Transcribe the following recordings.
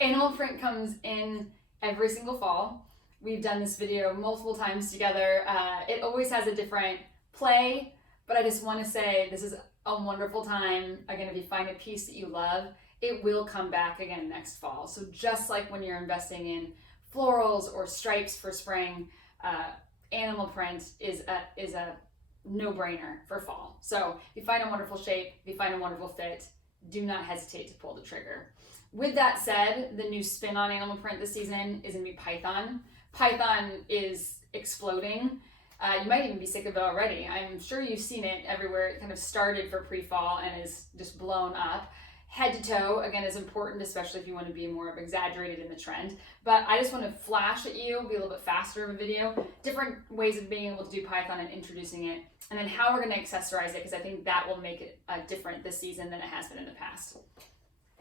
Animal print comes in every single fall. We've done this video multiple times together. It always has a different play, but I just want to say this is a wonderful time. Again, if you find a piece that you love, it will come back again next fall. So just like when you're investing in florals or stripes for spring, animal print is a no-brainer for fall. So if you find a wonderful shape, if you find a wonderful fit, do not hesitate to pull the trigger. With that said, the new spin on animal print this season is going to be Python. Python is exploding. You might even be sick of it already. I'm sure you've seen it everywhere. It kind of started for pre-fall and is just blown up. Head to toe, again, is important, especially if you want to be more of exaggerated in the trend. But I just want to flash at you, be a little bit faster of a video, different ways of being able to do Python and introducing it, and then how we're going to accessorize it, because I think that will make it different this season than it has been in the past.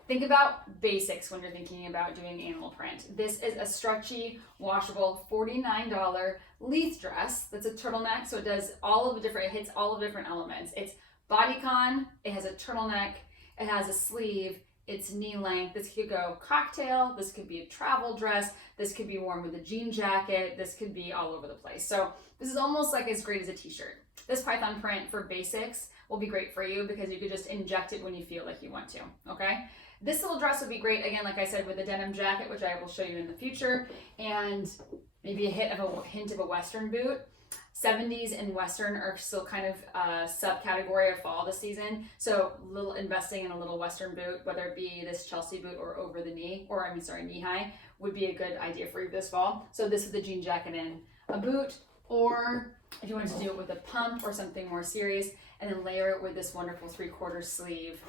Think about basics when you're thinking about doing animal print. This is a stretchy, washable, $49 Leith dress. That's a turtleneck, so it does all of the different, it hits all of the different elements. It's bodycon, it has a turtleneck, it has a sleeve, it's knee length. This could go cocktail, this could be a travel dress, this could be worn with a jean jacket, this could be all over the place. So this is almost like as great as a t-shirt. This Python print for basics will be great for you because you could just inject it when you feel like you want to, okay? This little dress would be great, again, like I said, with a denim jacket, which I will show you in the future, and maybe a hint of a Western boot. 70s and Western are still kind of a subcategory of fall this season. So investing in a little Western boot, whether it be this Chelsea boot or over the knee, or knee high, would be a good idea for you this fall. So this with the jean jacket and a boot, or if you wanted to do it with a pump or something more serious, and then layer it with this wonderful 3/4 sleeve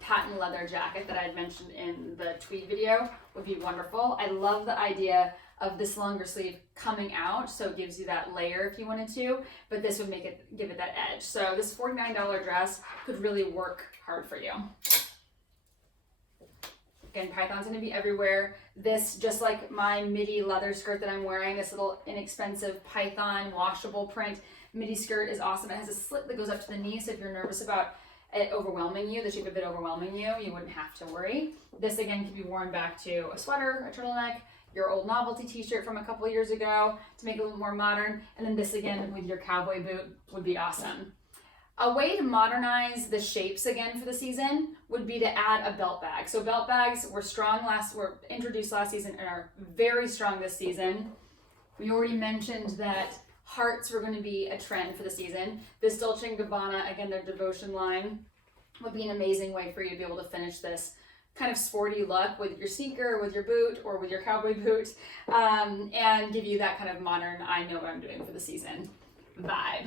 patent leather jacket that I had mentioned in the tweed video would be wonderful. I love the idea of this longer sleeve coming out, so it gives you that layer if you wanted to, but this would give it that edge. So this $49 dress could really work hard for you. Again, Python's gonna be everywhere. This, just like my midi leather skirt that I'm wearing, this little inexpensive Python washable print midi skirt is awesome. It has a slit that goes up to the knee, so if you're nervous about it overwhelming you, the shape of it overwhelming you, you wouldn't have to worry. This again can be worn back to a sweater, a turtleneck, your old novelty t-shirt from a couple of years ago to make it a little more modern, and then this again with your cowboy boot would be awesome. A way to modernize the shapes again for the season would be to add a belt bag. So belt bags were introduced last season and are very strong this season. We already mentioned that hearts were going to be a trend for the season. This Dolce & Gabbana, again, their devotion line, would be an amazing way for you to be able to finish this kind of sporty look with your sneaker, with your boot, or with your cowboy boot, and give you that kind of modern, I know what I'm doing for the season vibe.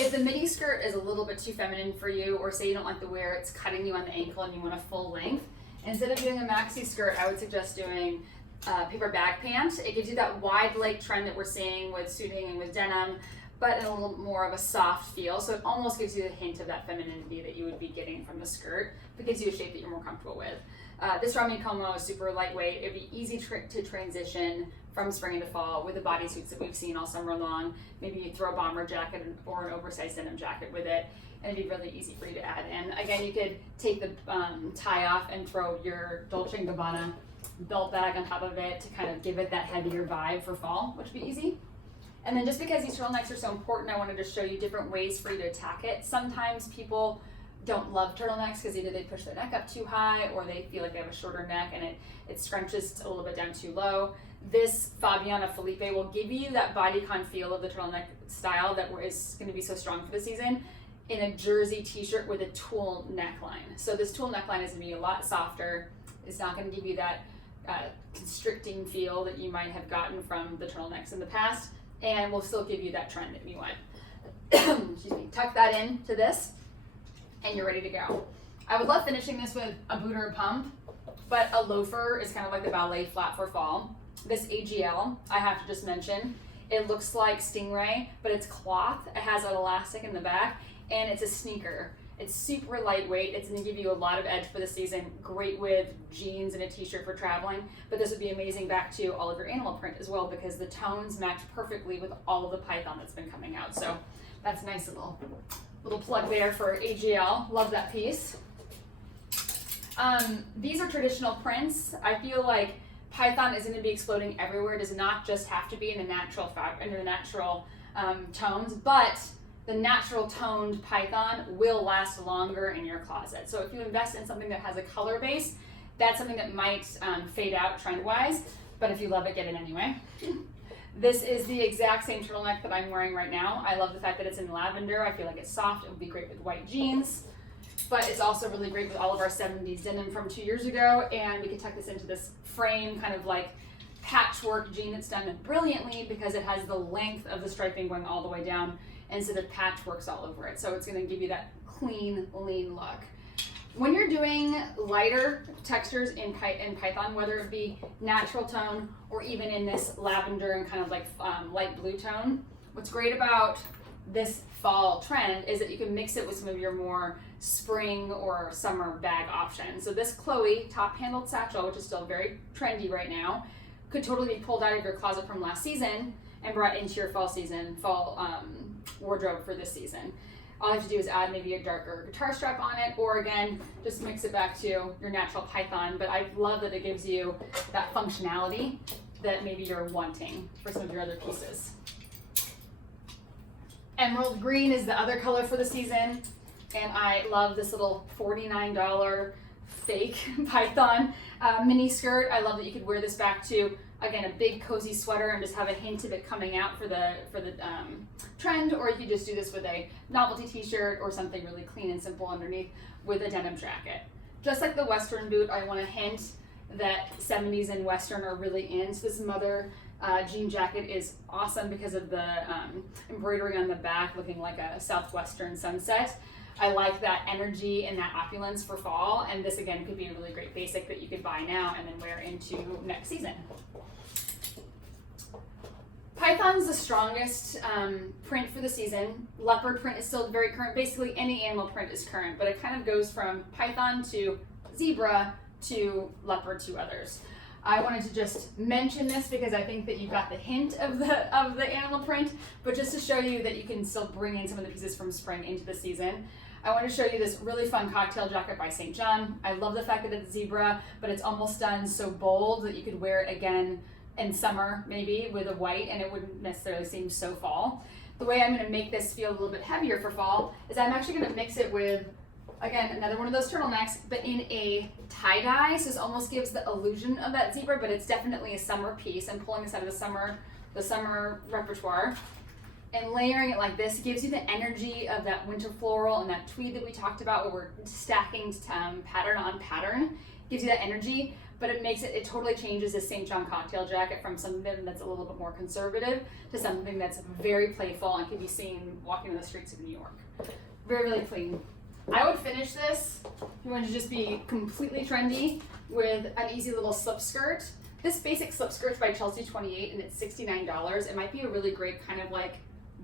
If the midi skirt is a little bit too feminine for you, or say you don't like the wear, it's cutting you on the ankle and you want a full length, instead of doing a maxi skirt, I would suggest doing paper bag pant. It gives you that wide leg trend that we're seeing with suiting and with denim, but in a little more of a soft feel. So it almost gives you a hint of that femininity that you would be getting from the skirt, but gives you a shape that you're more comfortable with. This Rami Como is super lightweight. It'd be easy to transition from spring into fall with the bodysuits that we've seen all summer long. Maybe you throw a bomber jacket or an oversized denim jacket with it, and it'd be really easy for you to add in. Again, you could take the tie off and throw your Dolce & Gabbana belt bag on top of it to kind of give it that heavier vibe for fall, which would be easy. And then just because these turtlenecks are so important, I wanted to show you different ways for you to attack it. Sometimes people don't love turtlenecks because either they push their neck up too high or they feel like they have a shorter neck and it scrunches a little bit down too low. This Fabiana Felipe will give you that bodycon feel of the turtleneck style that is going to be so strong for the season in a jersey t-shirt with a tulle neckline. So this tulle neckline is going to be a lot softer. It's not going to give you that constricting feel that you might have gotten from the turtlenecks in the past, and will still give you that trend that you want. Excuse me. Tuck that into this, and you're ready to go. I would love finishing this with a boot or a pump, but a loafer is kind of like the ballet flat for fall. This AGL, I have to just mention, it looks like Stingray, but it's cloth. It has an elastic in the back, and it's a sneaker. It's super lightweight. It's going to give you a lot of edge for the season. Great with jeans and a t-shirt for traveling, but this would be amazing back to all of your animal print as well, because the tones match perfectly with all of the Python that's been coming out. So that's a nice little plug there for AGL. Love that piece. These are traditional prints. I feel like Python is going to be exploding everywhere. It does not just have to be in the natural tones, but the natural toned Python will last longer in your closet. So if you invest in something that has a color base, that's something that might fade out trend-wise, but if you love it, get it anyway. This is the exact same turtleneck that I'm wearing right now. I love the fact that it's in lavender. I feel like it's soft. It would be great with white jeans, but it's also really great with all of our 70s denim from 2 years ago, and we can tuck this into this frame kind of like patchwork jean that's done brilliantly because it has the length of the striping going all the way down instead of patchworks all over it. So it's going to give you that clean, lean look. When you're doing lighter textures in Python, whether it be natural tone or even in this lavender and kind of like light blue tone, what's great about this fall trend is that you can mix it with some of your more spring or summer bag options. So this Chloe top-handled satchel, which is still very trendy right now, could totally be pulled out of your closet from last season and brought into your fall wardrobe for this season. All you have to do is add maybe a darker guitar strap on it, or again, just mix it back to your natural Python. But I love that it gives you that functionality that maybe you're wanting for some of your other pieces. Emerald green is the other color for the season, and I love this little $49 fake Python mini skirt. I love that you could wear this back to, again, a big cozy sweater and just have a hint of it coming out for the trend, or you could just do this with a novelty t-shirt or something really clean and simple underneath with a denim jacket. Just like the Western boot, I want to hint that 70s and Western are really in. So this Mother jean jacket is awesome because of the embroidery on the back looking like a southwestern sunset. I like that energy and that opulence for fall, and this again could be a really great basic that you could buy now and then wear into next season. Python's the strongest print for the season. Leopard print is still very current. Basically any animal print is current, but it kind of goes from Python to zebra to leopard to others. I wanted to just mention this because I think that you got the hint of the animal print, but just to show you that you can still bring in some of the pieces from spring into the season. I want to show you this really fun cocktail jacket by St. John. I love the fact that it's zebra, but it's almost done so bold that you could wear it again in summer maybe with a white and it wouldn't necessarily seem so fall. The way I'm going to make this feel a little bit heavier for fall is I'm actually going to mix it with, again, another one of those turtlenecks, but in a tie-dye. So this almost gives the illusion of that zebra, but it's definitely a summer piece. I'm pulling this out of the summer repertoire. And layering it like this gives you the energy of that winter floral and that tweed that we talked about where we're stacking pattern on pattern. Gives you that energy, but it totally changes this St. John cocktail jacket from something that's a little bit more conservative to something that's very playful and can be seen walking the streets of New York. Very, really clean. I would finish this if you want to just be completely trendy with an easy little slip skirt. This basic slip skirt's by Chelsea 28 and it's $69. It might be a really great kind of like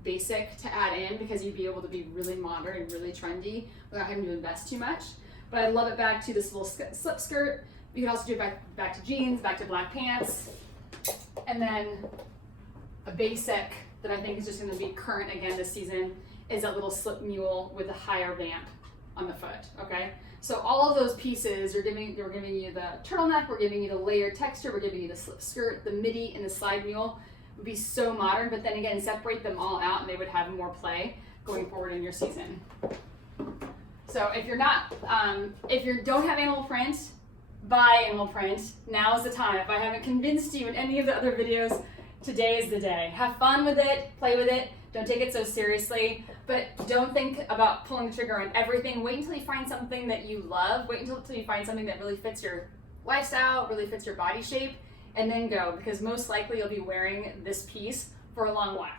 basic to add in because you'd be able to be really modern and really trendy without having to invest too much. But I love it back to this little slip skirt. You can also do it back to jeans, back to black pants, and then a basic that I think is just going to be current again this season is that little slip mule with a higher vamp on the foot. Okay, so all of those pieces we're giving you the turtleneck, we're giving you the layered texture, we're giving you the slip skirt, the midi, and the slide mule would be so modern. But then again, separate them all out, and they would have more play going forward in your season. So if you're not, if you don't have animal print, buy animal print. Now's the time. If I haven't convinced you in any of the other videos, today is the day. Have fun with it, play with it. Don't take it so seriously, but don't think about pulling the trigger on everything. Wait until you find something that you love. Wait until you find something that really fits your lifestyle, really fits your body shape, and then go, because most likely you'll be wearing this piece for a long while.